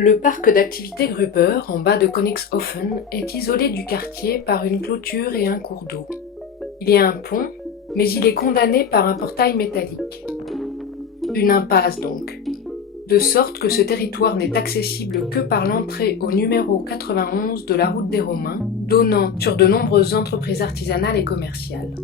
Le parc d'activités Gruber, en bas de Königshofen, est isolé du quartier par une clôture et un cours d'eau. Il y a un pont, mais il est condamné par un portail métallique. Une impasse donc, de sorte que ce territoire n'est accessible que par l'entrée au numéro 91 de la route des Romains, donnant sur de nombreuses entreprises artisanales et commerciales.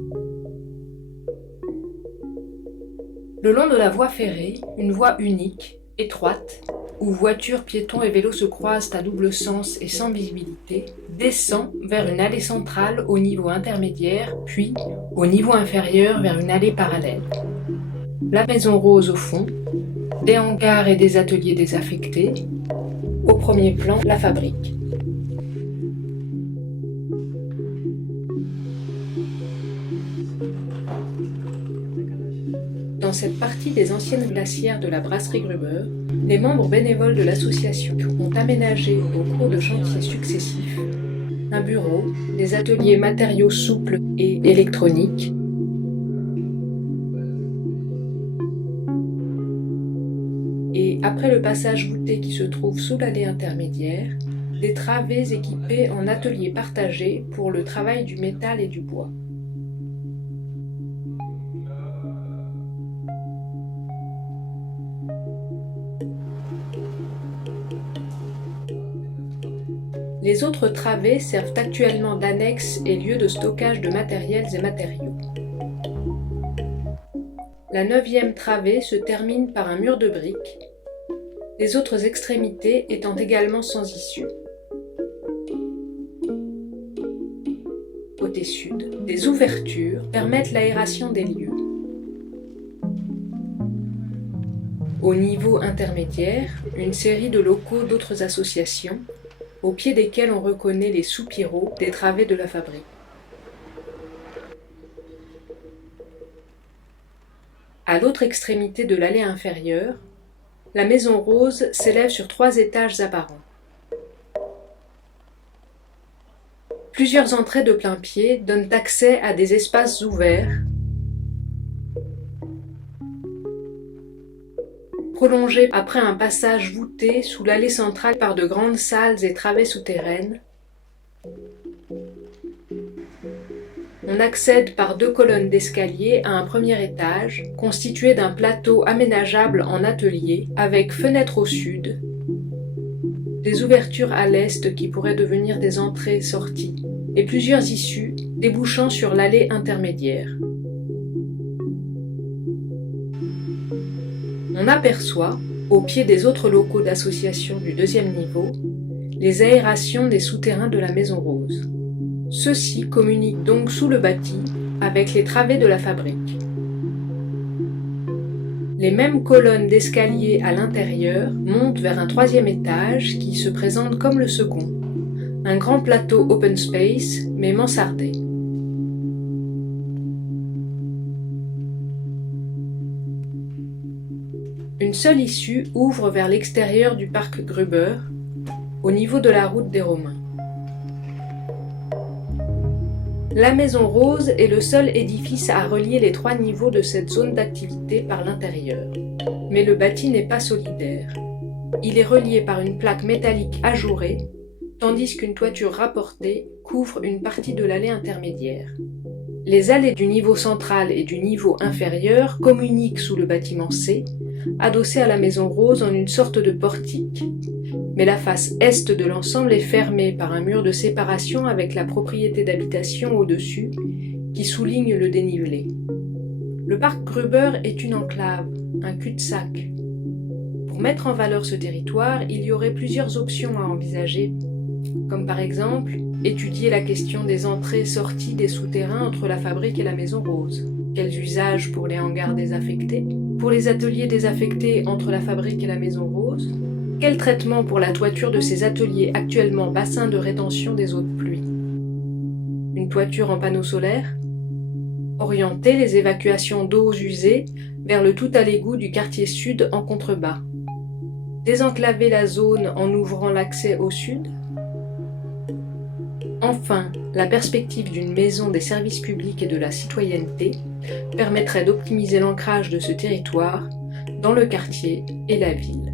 Le long de la voie ferrée, une voie unique, étroite, où voitures, piétons et vélos se croisent à double sens et sans visibilité, descend vers une allée centrale au niveau intermédiaire, puis au niveau inférieur vers une allée parallèle. La maison rose au fond, des hangars et des ateliers désaffectés, au premier plan, la fabrique. Dans cette partie des anciennes glacières de la brasserie Gruber, les membres bénévoles de l'association ont aménagé au cours de chantiers successifs un bureau, des ateliers matériaux souples et électroniques, et après le passage voûté qui se trouve sous l'allée intermédiaire, des travées équipées en ateliers partagés pour le travail du métal et du bois. Les autres travées servent actuellement d'annexes et lieux de stockage de matériels et matériaux. La 9e travée se termine par un mur de briques, les autres extrémités étant également sans issue. Côté sud, des ouvertures permettent l'aération des lieux. Au niveau intermédiaire, une série de locaux d'autres associations, au pied desquels on reconnaît les soupiraux des travées de la fabrique. À l'autre extrémité de l'allée inférieure, la maison rose s'élève sur 3 étages apparents. Plusieurs entrées de plain-pied donnent accès à des espaces ouverts, prolongés après un passage voûté sous l'allée centrale par de grandes salles et travées souterraines. On accède par 2 colonnes d'escalier à un premier étage, constitué d'un plateau aménageable en atelier, avec fenêtres au sud, des ouvertures à l'est qui pourraient devenir des entrées-sorties, et plusieurs issues débouchant sur l'allée intermédiaire. On aperçoit, au pied des autres locaux d'association du 2e niveau, les aérations des souterrains de la maison rose. Ceux-ci communiquent donc sous le bâti avec les travées de la fabrique. Les mêmes colonnes d'escalier à l'intérieur montent vers un 3e étage qui se présente comme le second, un grand plateau open space mais mansardé. Une seule issue ouvre vers l'extérieur du parc Gruber, au niveau de la route des Romains. La maison rose est le seul édifice à relier les 3 niveaux de cette zone d'activité par l'intérieur. Mais le bâti n'est pas solidaire. Il est relié par une plaque métallique ajourée, tandis qu'une toiture rapportée couvre une partie de l'allée intermédiaire. Les allées du niveau central et du niveau inférieur communiquent sous le bâtiment C, adossé à la maison rose en une sorte de portique. Mais la face est de l'ensemble est fermée par un mur de séparation avec la propriété d'habitation au-dessus, qui souligne le dénivelé. Le parc Gruber est une enclave, un cul-de-sac. Pour mettre en valeur ce territoire, il y aurait plusieurs options à envisager, comme par exemple étudier la question des entrées-sorties des souterrains entre la fabrique et la maison rose. Quels usages pour les hangars désaffectés? Pour les ateliers désaffectés entre la fabrique et la maison rose? Quel traitement pour la toiture de ces ateliers actuellement bassin de rétention des eaux de pluie? Une toiture en panneaux solaires? Orienter les évacuations d'eaux usées vers le tout à l'égout du quartier sud en contrebas? Désenclaver la zone en ouvrant l'accès au sud? Enfin, la perspective d'une maison des services publics et de la citoyenneté permettrait d'optimiser l'ancrage de ce territoire dans le quartier et la ville.